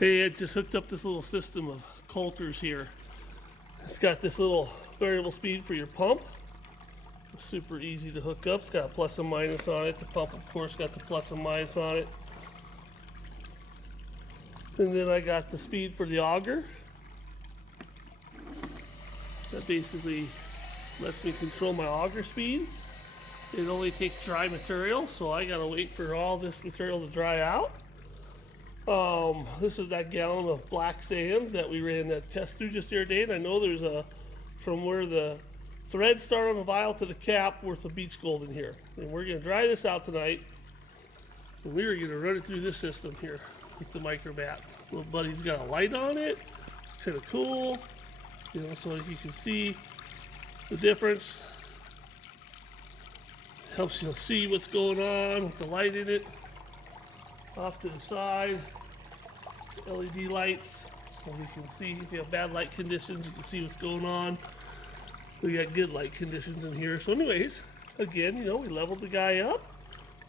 Hey, I just hooked up this little system of coulters here. It's got this little variable speed for your pump. It's super easy to hook up. It's got a plus and minus on it. The pump, of course, got the plus and minus on it. And then I got the speed for the auger. That basically lets me control my auger speed. It only takes dry material, so I gotta wait for all this material to dry out. This is that gallon of black sands that we ran that test through just the other day, and I know there's from where the threads start on the vial to the cap worth of beach gold in here. And we're gonna dry this out tonight, and we're gonna run it through this system here with the microbat. Little buddy's got a light on it. It's kind of cool, so you can see the difference. Helps you see what's going on with the light in it. Off to the side, LED lights, so you can see if you have bad light conditions, you can see what's going on. We got good light conditions in here. So anyways, again, we leveled the guy up.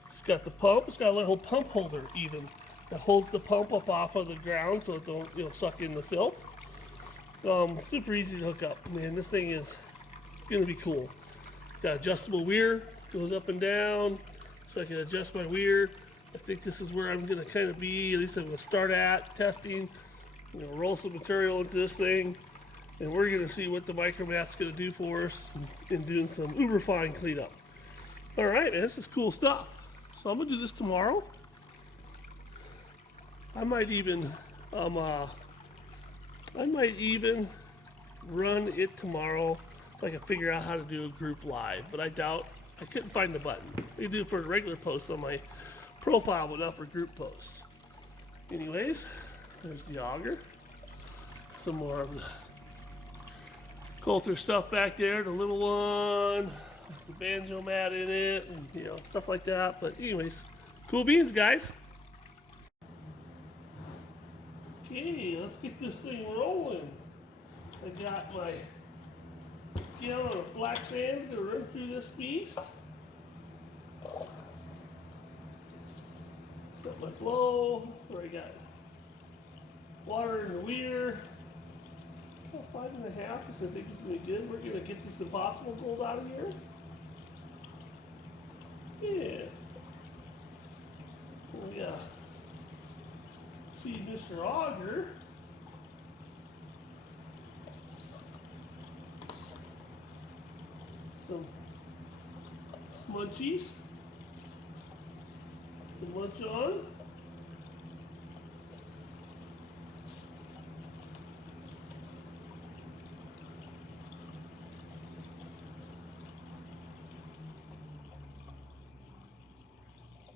It's got the pump. It's got a little pump holder even that holds the pump up off of the ground so it don't suck in the silt. Super easy to hook up. Man, this thing is gonna be cool. Got adjustable weir, goes up and down, so I can adjust my weir. I think this is where I'm going to kind of be, at least I'm going to start at testing. Roll some material into this thing, and we're going to see what the microbat's going to do for us in doing some uber fine cleanup. All right, man, this is cool stuff. So I'm going to do this tomorrow. I might even run it tomorrow if I can figure out how to do a group live, but I doubt. I couldn't find the button. I can do it for a regular post on my profile, but not for group posts. Anyways, there's the auger. Some more of the coulter stuff back there. The little one, the banjo mat in it, and stuff like that. But anyways, cool beans, guys. Okay, let's get this thing rolling. I got my gallon of black sands gonna run through this piece. Got my flow, where I got water in the weir. 5.5 is I think is gonna be good. We're gonna get this impossible gold out of here. Yeah. We see Mr. Auger. Some munchies. The munch on.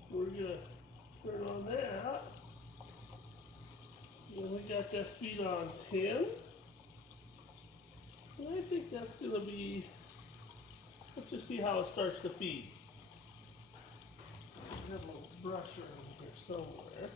We're gonna turn on that. Then we got that speed on 10. And I think that's gonna be, let's just see how it starts to feed. I have a little brusher in here somewhere.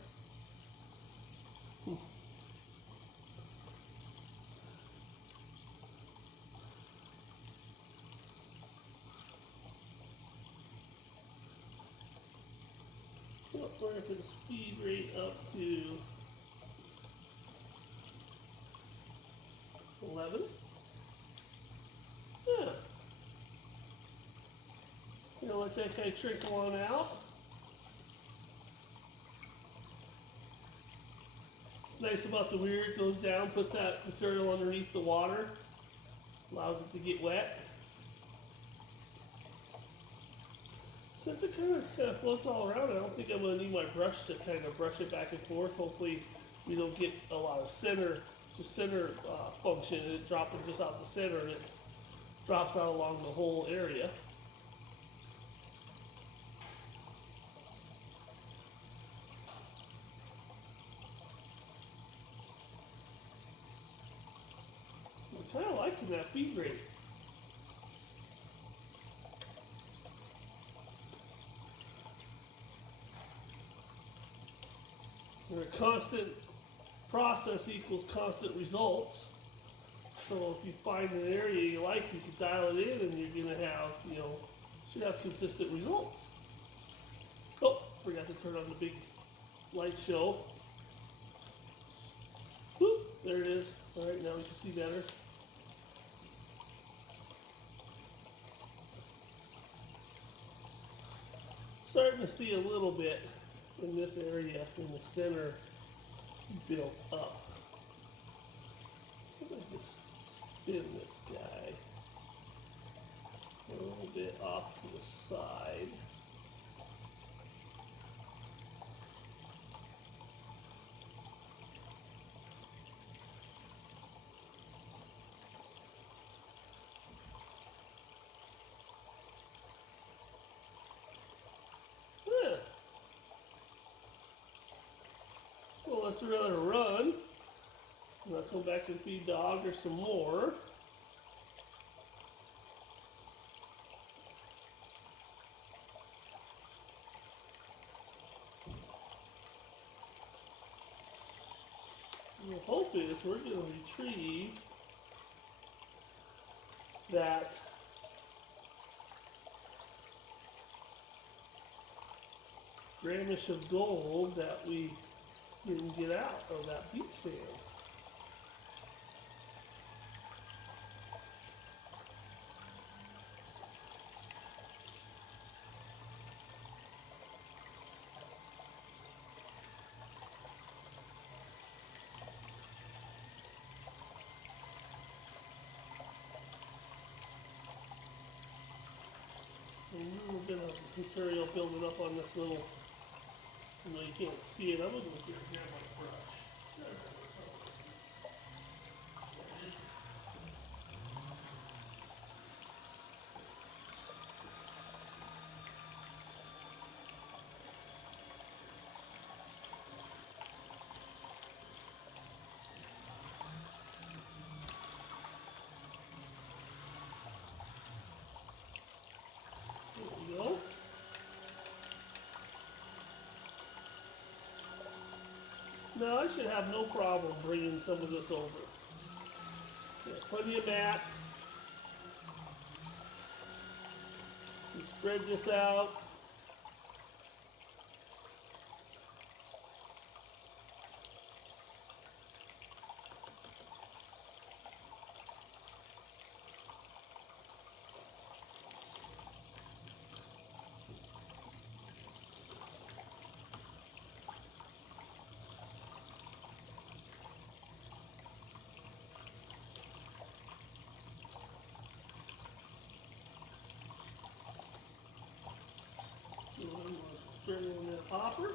We're going to put the speed rate up to 11. Yeah. Let that guy trickle on out. What's nice about the weir, it goes down, puts that material underneath the water, allows it to get wet. Since it kind of floats all around, I don't think I'm going to need my brush to kind of brush it back and forth. Hopefully we don't get a lot of center function, and it dropping just out the center, and it drops out along the whole area. I'm kind of liking that feed rate. Where a constant process equals constant results. So if you find an area you like, you can dial it in, and you're going to have, should have consistent results. Oh, forgot to turn on the big light show. There it is. All right, now we can see better. Starting to see a little bit in this area in the center built up. I'm going to just spin this guy a little bit off to the side. Well, let's let her run. And I'll come back and feed dog or some more. The hope is we're going to retrieve that gramish of gold that we didn't get out of that beach sand. A little bit of material building up on this little, you know, you can't see it. I'm going to go here and grab my brush. There we go. Now I should have no problem bringing some of this over. Got plenty of mat. You spread this out. Spread it in that hopper.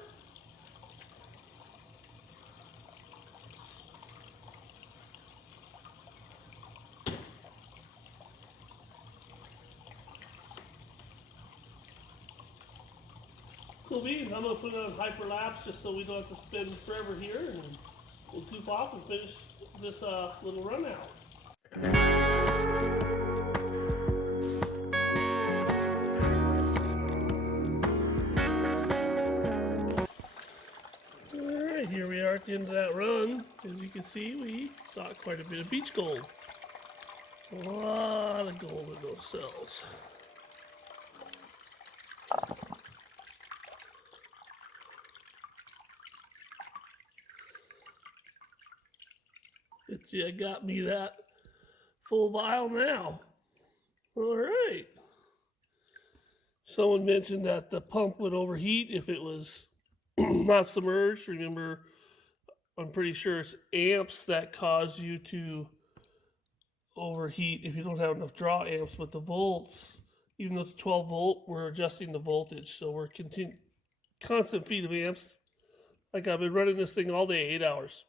Cool beans. I'm going to put it on hyperlapse just so we don't have to spend forever here, and we'll goof off and finish this little run out. Here we are at the end of that run. As you can see, we got quite a bit of beach gold. A lot of gold in those cells. It got me that full vial now. All right. Someone mentioned that the pump would overheat if it was not submerged. Remember, I'm pretty sure it's amps that cause you to overheat if you don't have enough draw amps, but the volts, even though it's 12 volt, we're adjusting the voltage. So we're constant feed of amps. Like I've been running this thing all day, 8 hours.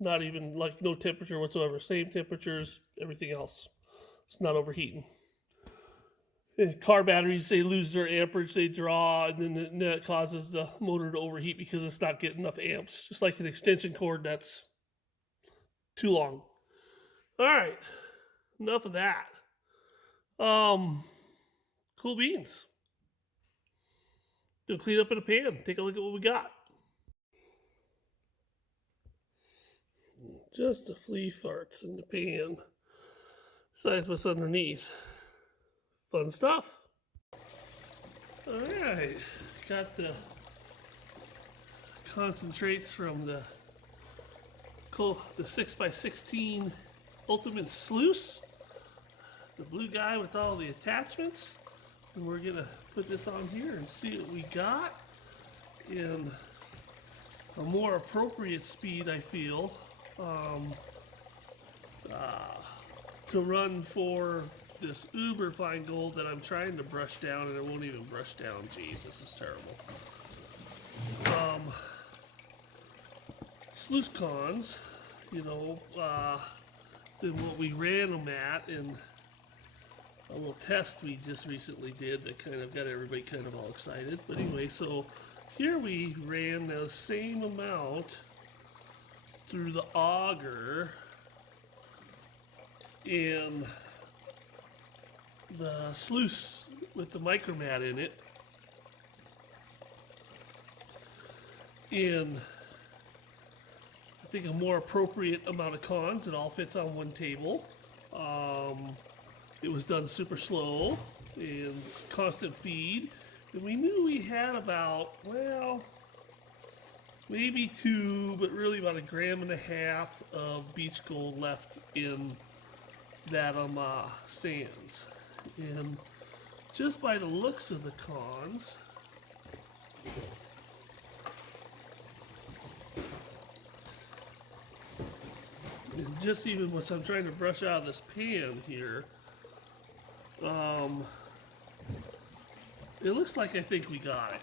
Not even like no temperature whatsoever. Same temperatures, everything else. It's not overheating. Car batteries, they lose their amperage, they draw, and then that causes the motor to overheat because it's not getting enough amps. Just like an extension cord that's too long. All right, enough of that. Cool beans. Do a clean up in a pan. Take a look at what we got. Just a flea farts in the pan. Besides what's underneath. Fun stuff. All right, got the concentrates from the the 6x16 Ultimate Sluice, the blue guy with all the attachments. And we're gonna put this on here and see what we got in a more appropriate speed, I feel, to run for this uber fine gold that I'm trying to brush down, and it won't even brush down. Jeez, this is terrible. Sluice cons, you know, than what we ran them at in a little test we just recently did that kind of got everybody kind of all excited. But anyway, so here we ran the same amount through the auger in the sluice with the micromat in it, in I think a more appropriate amount of cons. It all fits on one table. It was done super slow and constant feed, and we knew we had about, well, maybe 2, but really about 1.5 grams of beach gold left in that sands. And just by the looks of the cons, and just even once I'm trying to brush out of this pan here, it looks like I think we got it.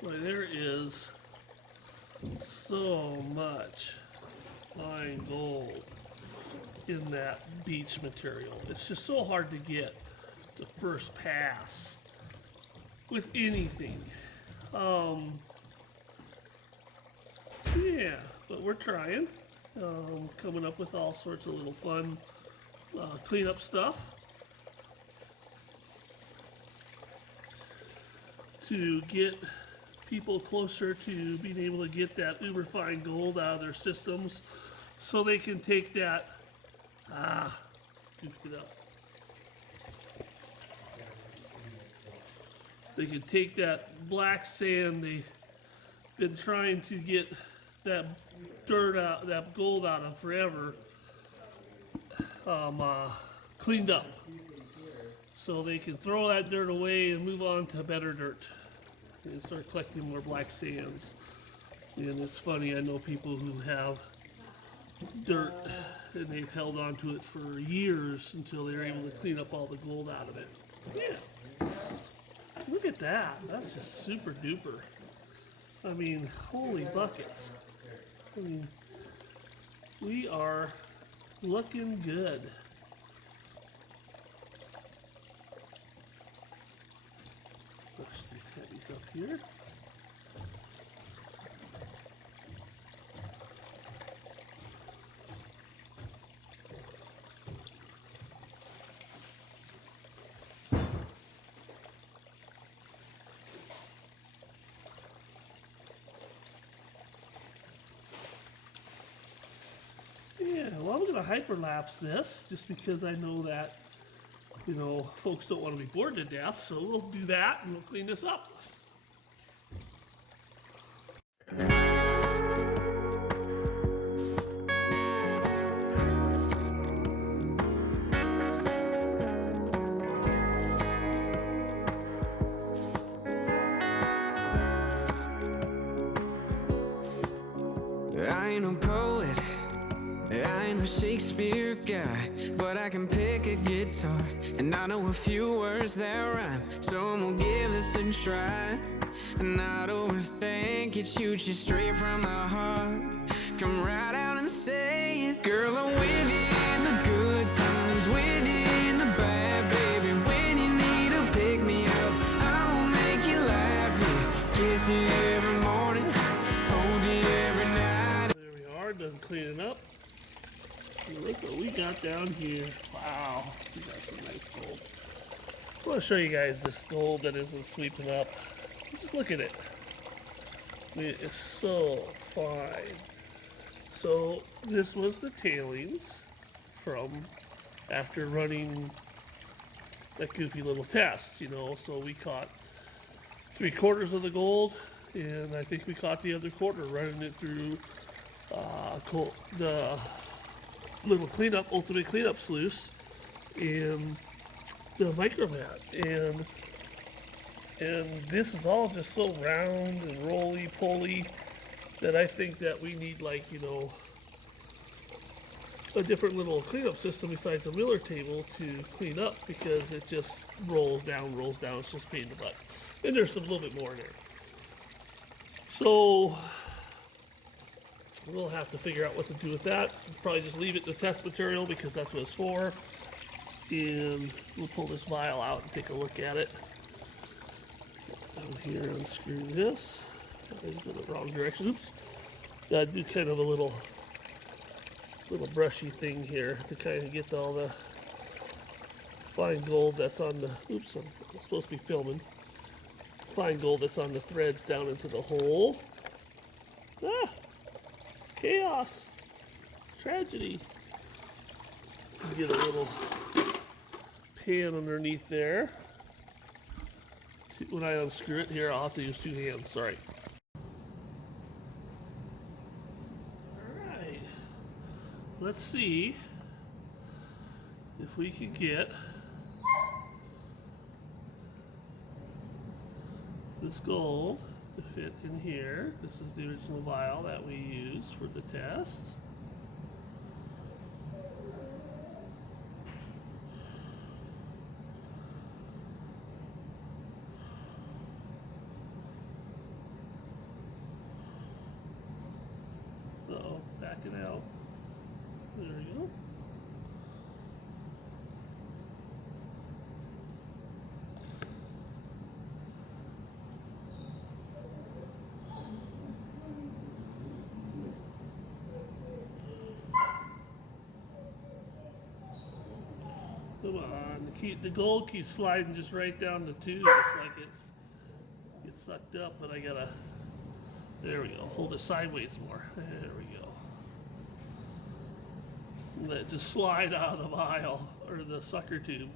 Boy, there is so much fine gold in that beach material. It's just so hard to get the first pass with anything. Yeah, but we're trying, coming up with all sorts of little fun cleanup stuff to get people closer to being able to get that uber fine gold out of their systems, so they can take that, goofed it up. They can take that black sand they've been trying to get that dirt out, that gold out of forever, cleaned up. So they can throw that dirt away and move on to better dirt and start collecting more black sands. And it's funny, I know people who have dirt and they've held on to it for years until they're able to clean up all the gold out of it. Yeah, look at that. That's just super duper. I mean, holy buckets. I mean, we are looking good. Push these heavies up here. Yeah, well, I'm going to hyperlapse this just because I know that, you know, folks don't want to be bored to death, so we'll do that and we'll clean this up. I ain't no poet, I ain't no Shakespeare guy, but I can pick a guitar, and I know a few words that rhyme, so I'm gonna give this a try. And I don't think it, shoot you straight from the heart. Come right out and say it, girl, I'm with you in the good times, with you in the bad, baby. When you need to pick me up, I will make you laugh, yeah. Kiss you every morning, hold you every night. There we are, done cleaning up. And look what we got down here. Wow, we got some nice gold. I want to show you guys this gold that isn't sweeping up. Just look at it. I mean, it's so fine. So this was the tailings from after running that goofy little test, you know. So we caught 3/4 of the gold, and I think we caught the other quarter running it through the little ultimate cleanup sluice in the micromat, and this is all just so round and roly-poly that I think that we need, like, you know, a different little cleanup system besides a miller table to clean up, because it just rolls down. It's just pain in the butt. And there's a little bit more in there. So we'll have to figure out what to do with that. Probably just leave it to test material because that's what it's for. And we'll pull this vial out and take a look at it. Down here, unscrew this. I went the wrong direction. Oops. Gotta do kind of a little brushy thing here to kind of get all the fine gold that's on the, oops, I'm supposed to be filming. Fine gold that's on the threads down into the hole. Ah, chaos, tragedy. Get a little pan underneath there. When I unscrew it here, I'll have to use 2 hands, sorry. Alright, let's see if we can get this gold to fit in here. This is the original vial that we used for the test. Uh-oh, backing out. There we go. Come on, the gold keeps sliding just right down the tube. It's like it gets sucked up, but I gotta, there we go, hold it sideways more. There we go. Let it just slide out of the vial, or the sucker tube.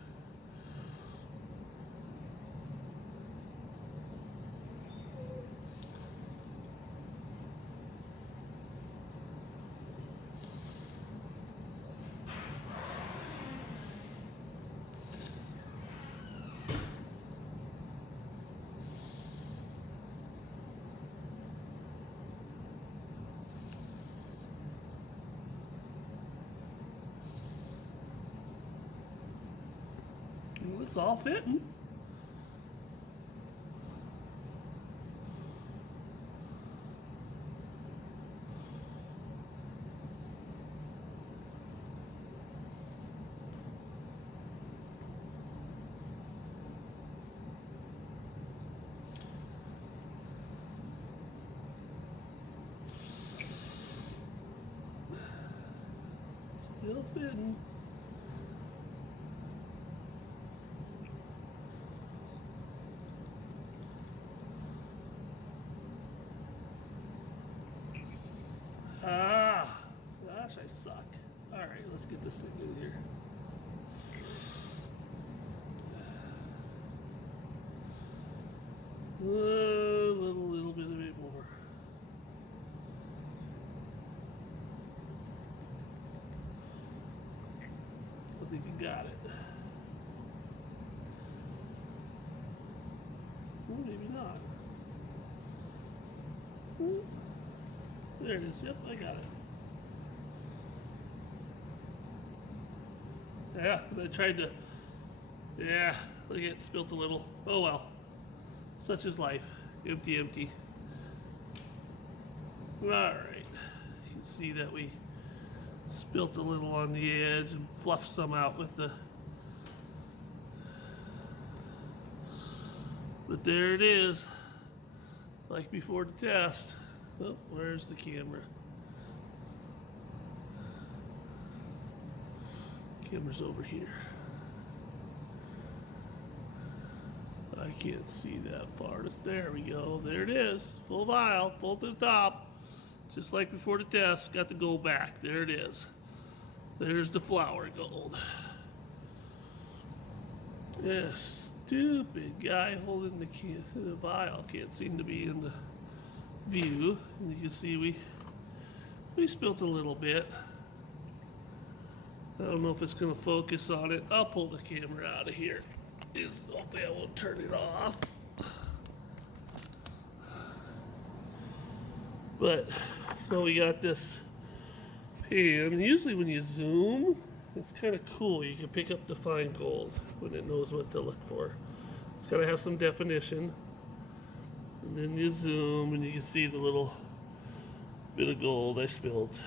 It's all fitting. Still fitting. Ah, gosh, I suck. All right, let's get this thing in here. A little bit of it more. I think you got it. Well, maybe not. There it is. Yep, I got it. Yeah, I tried to. Yeah, look at it, spilt a little. Oh well. Such is life. Empty, empty. Alright. You can see that we spilt a little on the edge and fluffed some out with the. But there it is. Like before the test. Oh, where's the camera? Camera's over here. I I can't see that far. There we go. There it is. Full vial, full to the top. Just like before the test. Got the gold back. There it is. There's the flower gold. This stupid guy holding the vial can't seem to be in the view. And you can see we spilled a little bit. I don't know if it's going to focus on it. I'll pull the camera out of here. Hopefully I won't turn it off. But, so we got this pan. Usually when you zoom, it's kind of cool. You can pick up the fine gold when it knows what to look for. It's got to have some definition. And then you zoom and you can see the little bit of gold I spilled.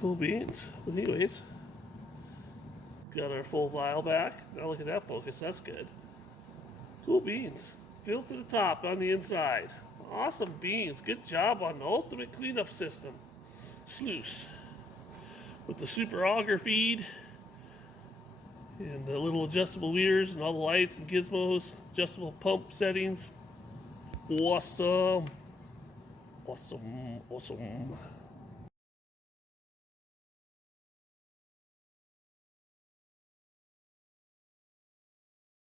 Cool beans. But anyways, got our full vial back. Now look at that focus. That's good. Cool beans. Filled to the top on the inside. Awesome beans. Good job on the ultimate cleanup system. Sluice. With the super auger feed. And the little adjustable mirrors and all the lights and gizmos. Adjustable pump settings. Awesome. Awesome. Awesome.